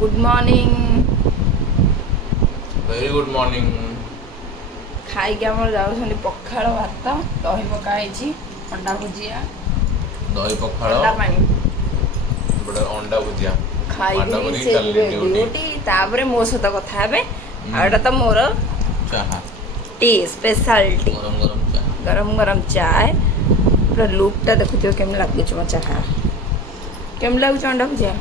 Good morning very good morning खाई आम जाऊँ पखाड़ भात दही पकाई अंडा भुजिया दही पखाड़ अंडा पानी बड़े अंडा भुजिया खाई से ड्यूटी तापर मो सहित कथा हे आटा तो मोर चाहा टी स्पेशल टी गरम गरम चाहा गरम गरम चाय पूरा लुकटा देखुव केम लगुच मो चाहा केम लगुच अंडा भुजिया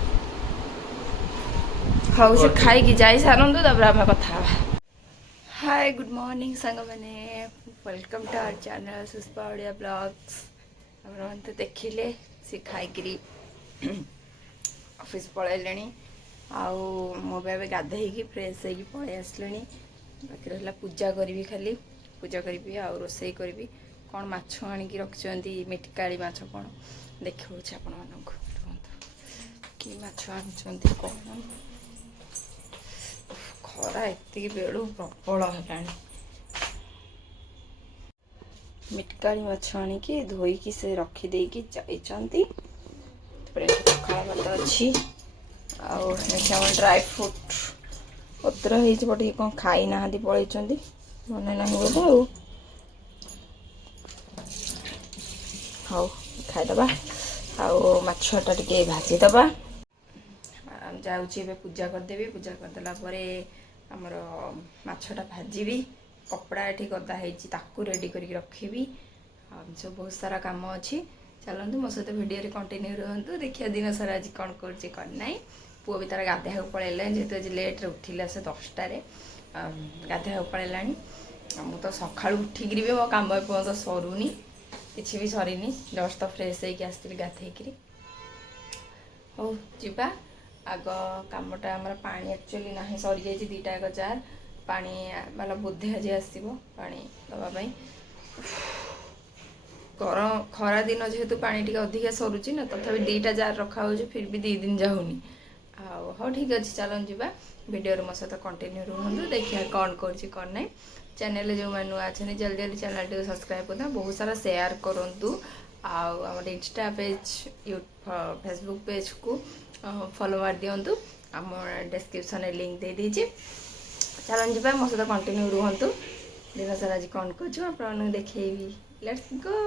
खाऊ से खाई जाई सारंतु तापर आम कथा हाय गुड मॉर्निंग सांग मैंने वेलकम टू आवर चैनल सुष्पा ओडिया ब्लॉग्स आप तो देखिले सी खाई ऑफिस पलैले आउ मुझे गाधे फ्रेश हो पलि आसली बाकी रहा पूजा करी खाली पूजा करी आ रोसे करी कौन माछ आणिकी रखिंट मिटकाली माछ कौन देखा आपण कि माछ आनी कौन खरा एति बेलू प्रबल है मिटकाली माछ आणिकी धोईकी से रखिदे जाइंट पखाड़ भात अच्छी आम ड्राई फ्रूट पत्र होती कौन खाई ना पलैंट मन ना बोले हाउ खाईदबा आछटा टे भाजीदबा जाऊे पूजा करदेवी पूजा करदेला आमर माछटा भाजी कपड़ा ये गदा ताकू रेडी कर रखी सब बहुत सारा काम अच्छी चलतु मो सहित भिडियो कंटिन्यू रुहतु देखिए दिन सारा आज कौन करना पुओ भी तार गाधे पलैला जेहतु आज लेट्रे उठिला से 10टार गाधे पलैला मु तो सका उठिक भी मो कम पर्यटन सरुनी किसी भी सरीनी जस्ट तो फ्रेश होगी आसती गाधे हो जा आग कमटा आम पा एक्चुअली ना सरी जाइए 2टा जार पानी मतलब बोधे आज आसो पा दवापाई गरम खरा दिन जेहेतु पानी टी अधिका सरुची ना तथापि 2टा जार रखा हो फिर भी 2 दिन जाऊनी हाँ ठीक अच्छे चलन जा वीडियो मो सहित कंटिन्यू रुहतु देखिए कौन कर ना चैनल जो मैंने नुआ अच्छे जल्दी जल्दी चैनल टी सब्सक्राइब करना बहुत सारा शेयर करूँ आम इंस्टा पेज फेसबुक पेज को फॉलो मार दिंतु आम डिस्क्रिप्शन में लिंक दे दीजिए चलन जा मो सहित कंटिन्यू रुहतु दिन सारा आज कौन कर देखेबी let's go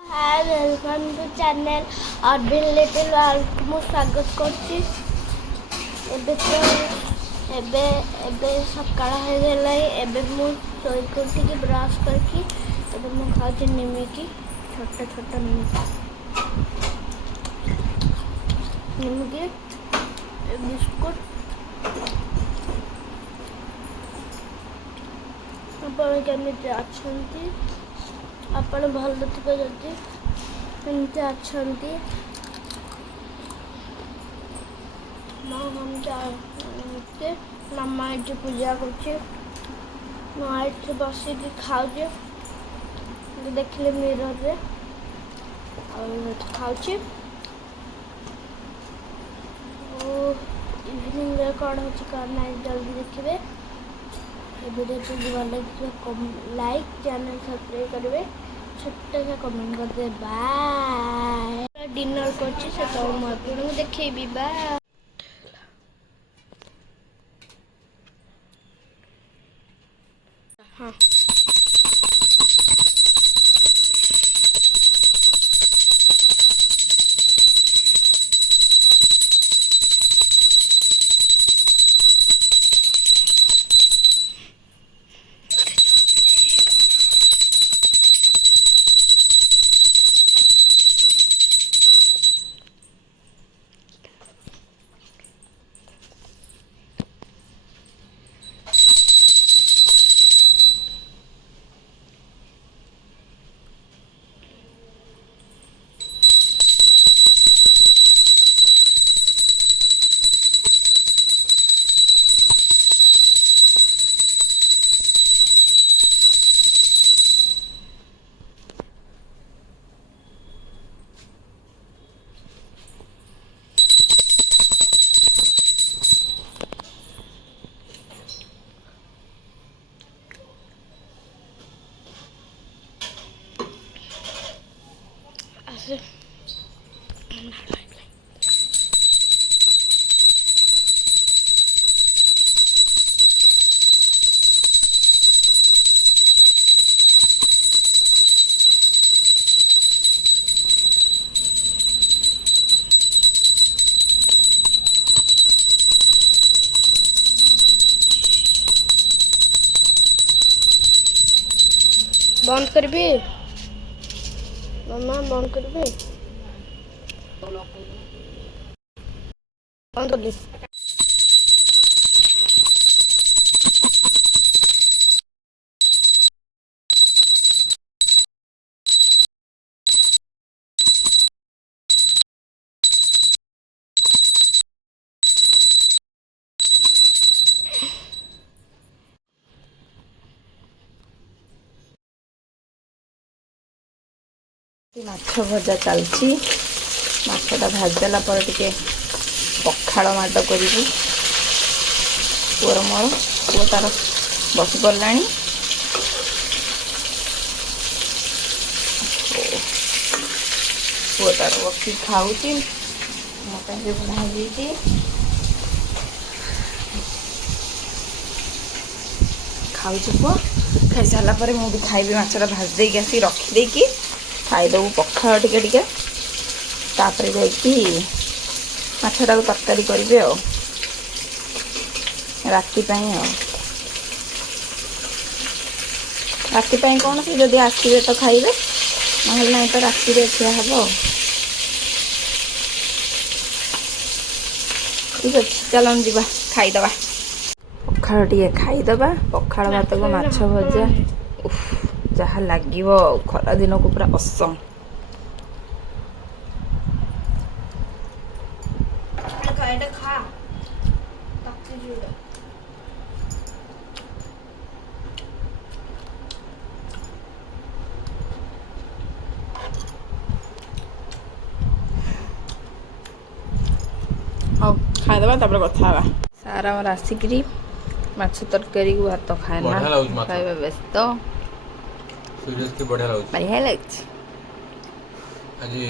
hi welcome to channel Arvind little world को स्वागत करछि एबे तो एबे सकाळ हो गेला एबे मु सोई उठिक ब्रश करके एबे मु खाଉଛି निमिकी छोटा छोटा निमिकी बिस्कुट आपण केमिति अछंती आपण भल थे जदि एमती अच्छा मामा ये पूजा कर बस खाऊे देखले मिरर रे खाऊे इवनिंग रे कौन होना जल्दी देखिए वीडियो भल लगे लाइक चैनल सब्सक्राइब करेंगे छोटा सा कमेंट करदे बाय डिनर कर देखेबी बाय हाँ ବନ୍ଦ କରିବି ମାମା ବନ୍ଦ କରିବି ବନ୍ଦ କରିବି ମାଛ ଭଜା ଚାଲିଛି। ମାଛଟା ଭାଜିଦେଲା ପରେ ଟିକେ ପଖାଳ ମାଡ଼ କରିବୁ। ପୁଅର ମୋର ପୁଅ ତାର ବସି ପଡ଼ିଲାଣି। ପୁଅ ତାର ବସି ଖାଉଛି। ମୋ ପାଇଁ ବି ବନା ହେଇଯାଇଛି। ଖାଉଛି ପୁଅ। ଖାଇସାରିଲା ପରେ ମୁଁ ବି ଖାଇବି। ମାଛଟା ଭାଜି ଦେଇକି ଆସିକି ରଖିଦେଇକି ଖାଇଦେବୁ ପଖାଳ ଟିକେ ଟିକେ। ତାପରେ ଯାଇକି ମାଛଟାକୁ ତରକାରୀ କରିବି ଆଉ ରାତି ପାଇଁ। ଆଉ ରାତି ପାଇଁ କ'ଣ ସେ ଯଦି ଆସିବେ ତ ଖାଇବେ, ନହେଲେ ନାହିଁ ତ ରାତିରେ ଖିଆ ହେବ ଆଉ। ଠିକ୍ ଅଛି, ଚାଲନ୍ତୁ ଯିବା ଖାଇଦେବା। ପଖାଳ ଟିକେ ଖାଇଦେବା। ପଖାଳ ଭାତକୁ ମାଛ ଭଜା ଯାହା ଲାଗିବ ଆଉ। ଖରା ଦିନକୁ ପୁରା ଅସମ। ହଉ ଖାଇଦେବା, ତାପରେ କଥା ହେବା। ସାର୍ ଆମର ଆସିକିରି ମାଛ ତରକାରୀକୁ ଭାତ ଖାଏନା, ବଢ଼ିଆ ଲାଗୁଛି ମାଛ। ଖାଇବା ବ୍ୟସ୍ତ। ସିରିୟସଲି ବଢ଼ିଆ ଲାଗୁଛି। ବଢ଼ିଆ ଲାଗୁଛି। ଆଜି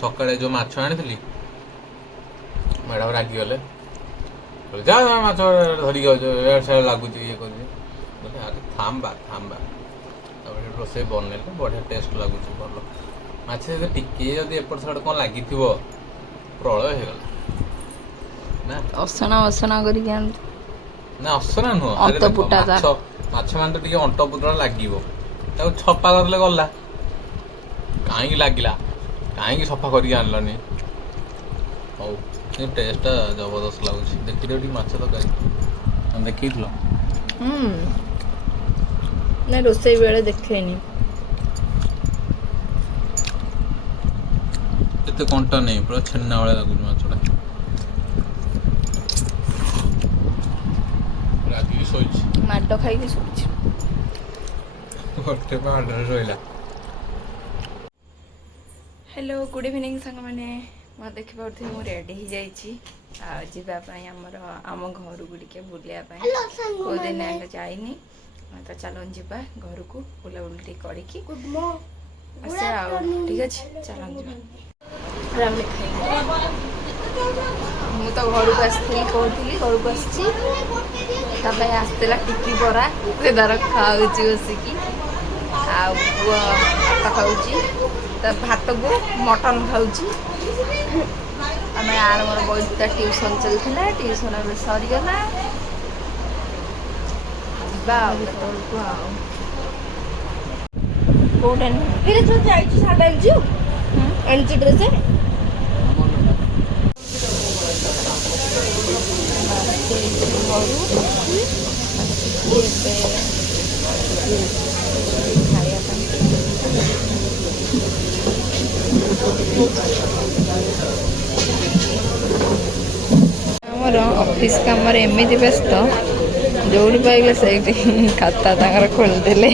ସକାଳେ ଯେଉଁ ମାଛ ଆଣିଥିଲି ମ୍ୟାଡ଼ାମ୍ ରାଗିଗଲେ। ଯା ମାଛ ଧରିକି ଆଉଛ, ଏଆଡ଼େ ସେଆଡ଼େ ଲାଗୁଛି, ଇଏ କରୁଛି। ବୋଲେ ଆରେ ଥାମ୍ବା। ତାପରେ ରୋଷେଇ ବନେଇଲେ ବଢ଼ିଆ ଟେଷ୍ଟ ଲାଗୁଛି, ଭଲ ମାଛ। ଯଦି ଟିକିଏ ଯଦି ଏପଟ ସେପଟ କ'ଣ ଲାଗିଥିବ ପ୍ରଳୟ ହେଇଗଲା ନା। ଅସନା କରିକି ଆଣନ୍ତୁ। ନା ଅସନା ନୁହଁ, ମାଛ ମାନେ ତ ଟିକେ ଅଣ୍ଟ ପୁଟରା ଲାଗିବ। ତାକୁ ଛପା କରିଲେ ଗଲା। କାହିଁକି ଲାଗିଲା, କାହିଁକି ସଫା କରିକି ଆଣିଲନି? ହଉ, ଟେଷ୍ଟଟା ଜବରଦସ୍ତ ଲାଗୁଛି। ଦେଖିଦିଅ ଟିକେ ମାଛ ତରକାରୀ। ଦେଖେଇଥିଲ? ନା ରୋଷେଇ ବେଳେ ଦେଖେନି। ଏତେ କଣ୍ଟା ନେଇ, ପୁରା ଛେନା ଭଳିଆ ଲାଗୁଛି ମାଛଟା। ରାଗିକି ଶୋଇଛି, ମାଡ଼ ଖାଇକି ଶୋଇଛି। ଗୋଟେ ମାଡ଼ରେ ଶୋଇଲା। ହ୍ୟାଲୋ, ଗୁଡ଼୍ ଇଭିନିଂ ସାଙ୍ଗମାନେ। ମୁଁ ଦେଖିପାରୁଥିବି ମୁଁ ରେଡ଼ି ହେଇଯାଇଛି ଆଉ ଯିବା ପାଇଁ ଆମ ଘରକୁ ଟିକେ ବୁଲିବା ପାଇଁ। କେଉଁ ଦିନ ଆମେ ଯାଇନି ତ ଚାଲନ୍ତୁ ଯିବା ଘରକୁ, ବୁଲାବୁଲି ଟିକେ କରିକି ଆସିବା ଆଉ। ଠିକ୍ ଅଛି, ଚାଲନ୍ତୁ ଯିବା। ମୁଁ ତ ଘରକୁ ଆସିଥିଲି, କହୁଥିଲି ଘରକୁ ଆସିଛି। ତା ପାଇଁ ଆସିଥିଲା ଟିକି ବରା, ସେ ତାର ଖାଉଛି ବସିକି। ଆଉ ପୁଅ ଭାତ ଖାଉଛି, ତା ଭାତକୁ ମଟନ ଖାଉଛି। ଆମେ ଆର ମୋର ବଇତା ଟିଉସନ୍ ଚାଲିଥିଲା, ଟିଉସନ୍ ଏବେ ସରିଗଲା। ଯିବା ଆଉ କେତେବେଳକୁ ଆଉ। କୋଉଟା ଯାଇଛି ସାଢେ ଆଣିଛୁ ଆଣିଛୁ ଡ୍ରେସ୍। ଆମର ଅଫିସ୍ କାମରେ ଏମିତି ବ୍ୟସ୍ତ, ଯୋଉଠି ପାଇଲେ ସେଇଠି ଖାତା ତାଙ୍କର ଖୋଲିଦେଲେ,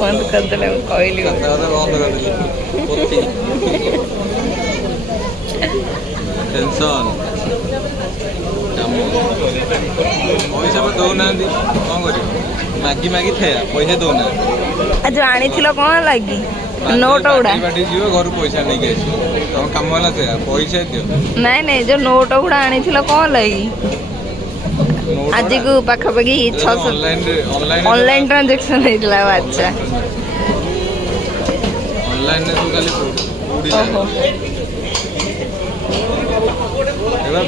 ବନ୍ଦ କରିଦେଲେ। ମୁଁ କହିଲି ଟେନସନ୍ ପଇସା ଦଉନାହାନ୍ତି, କ'ଣ କରିବ? ମାଗି ଥେୟା ପଇସା ଦଉନାହାନ୍ତି। ଆଜି ଆଣିଥିଲ କ'ଣ ଲାଗି ନୋଟ ଗୁଡ଼ା? ଯିବ ଘରୁ ପଇସା ନେଇକି ଆସିବ। ତମ କାମ ହେଲା ସେୟା, ପଇସା ଦିଅ। ନାଇଁ ଯୋଉ ନୋଟ ଗୁଡ଼ା ଆଣିଥିଲ କ'ଣ ଲାଗି? ଆଜିକୁ ପାଖାପାଖି 600 ଅନଲାଇନ୍ ଟ୍ରାଞ୍ଜାକ୍ସନ୍ ହେଇଥିଲା। ଆଚ୍ଛା, ଅନଲାଇନ୍ରେ ସବୁ କାଲି ओहो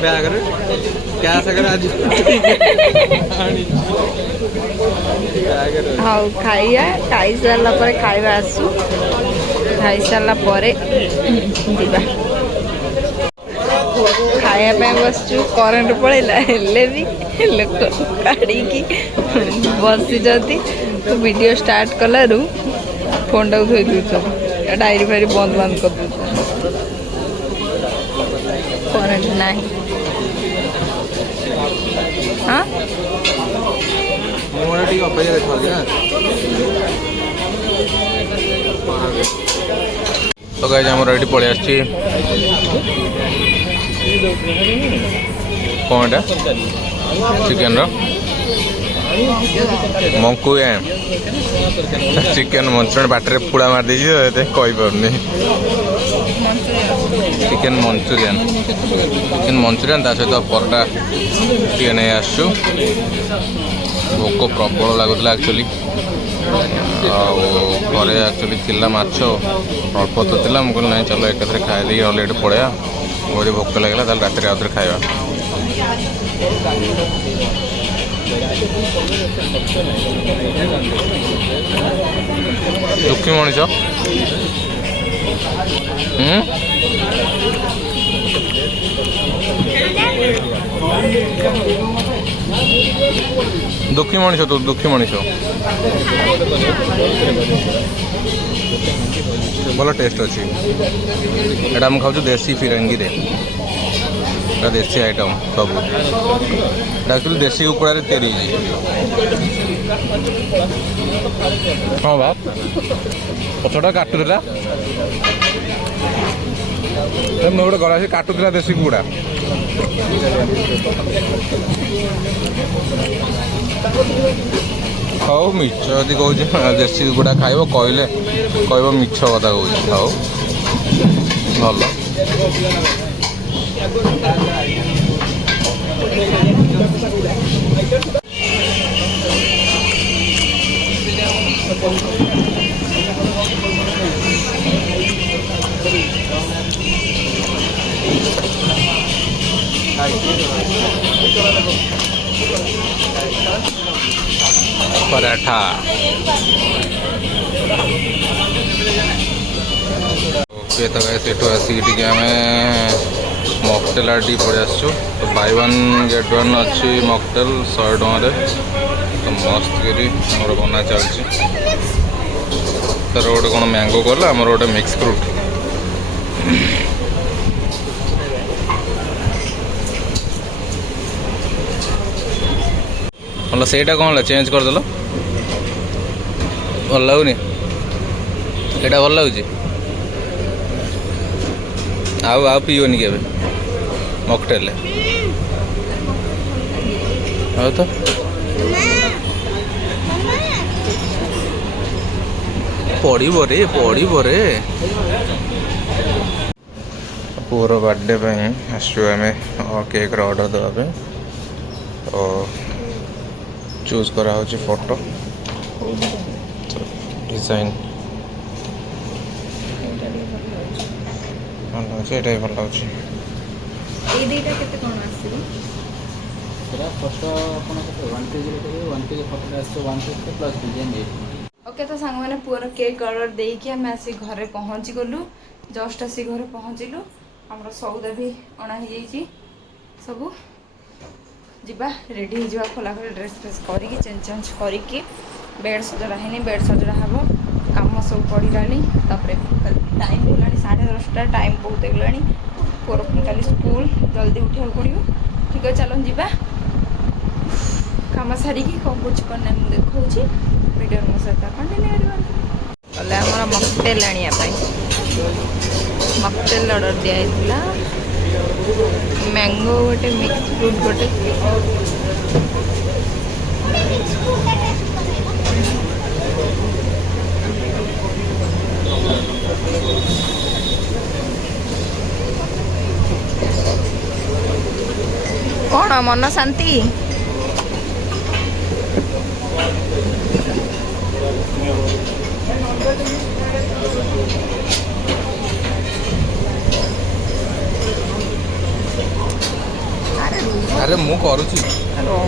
बैग क्या आज हाँ खाइया खाई सारा पर खाइबा आसु खाई सारा पर दिबा खाया बसचु करेन्ट पड़ेगा हेले भी लोक काढ़ी बसी जदि तो वीडियो स्टार्ट कलु फोन टाक थोई दूस डायरी फायरी बंद बंद कर दूस करेन्ट ना हाँ तो गाइस आम ये पलि आस कौन चिकेन मंचूरियन चिकेन मंचूरियन बाटर पुड़ा मार दी कहीपरनी चिकेन मंचूरियन ता सहित परोटा टे नहीं आसु भोक प्रबल लगुला एक्चुअली घरे एक्चुअली थिला माछ अल्प तो थिला मुझे ना चलो एक खाई अलरेडी पड़े बहुत भोक लगे रात आउे खाଇବା दुखी मनीष दुखी मनीष तू दुखी मनीष भल टेस्ट अच्छी एटा हम खाऊ देसी फिरंगी रे देसी आइटम सब एक्चुअली देसी कुकुड़ा तैयारी हाँ बा पछटा काटुला मैं गोटे गला काटुला देसी कुकुड़ा खाओ मिछ यदि कह देसी कुकुड़ा खाइब कहले कह मिछ कथा कह खाओ भल पराठा ओके तो सेठू आसिक आम मकटेल आड़ी पड़े आसु तो बाय वन गेट वन अच्छी मकटेल 100 टकर तो मस्त करी बना चलती तार गोटे कौन मैंगो कला आमर गोटे मिक्स फ्रूट भल सेटा कौन चेंज करदेल भल लगुनि यहाँ भल लगुच आउ पीओनी के मकटेल तो पड़ो रे पुअर बर्थडे आसु आम केक ऑर्डर देवाई तो चूज करा होची फोटो डिजाइन भल अच्छे ये भल लगे ओके तो सांग मैंने पुअर केक ऑर्डर देकी आम आसी घरे पहुँची गलु जस्ट आसी घरे पहुँचलु आमर सौदा भी अणा ही सबू जीवा रेडी हो खोला खोली ड्रेस फ्रेस करके चेंज करके बेड सजड़ा है बेड सजड़ा हम कम सब पड़ानी टाइम होगा 10:30 टाइम बहुत होगा पुअर का स्कूल जल्दी उठा पड़ो ठीक है चलो जीवा कम सारिकी कौन कुछ करना मुझे देखा वीडियो मो सहित कंटिन्यू कले आम मकटेल आने मकटेल ऑर्डर दिया मैंगो गोटे मिक्स फ्रूट गोटे कौन मन शांति ଆରେ ମୁଁ କରୁଛି। ହ୍ୟାଲୋ।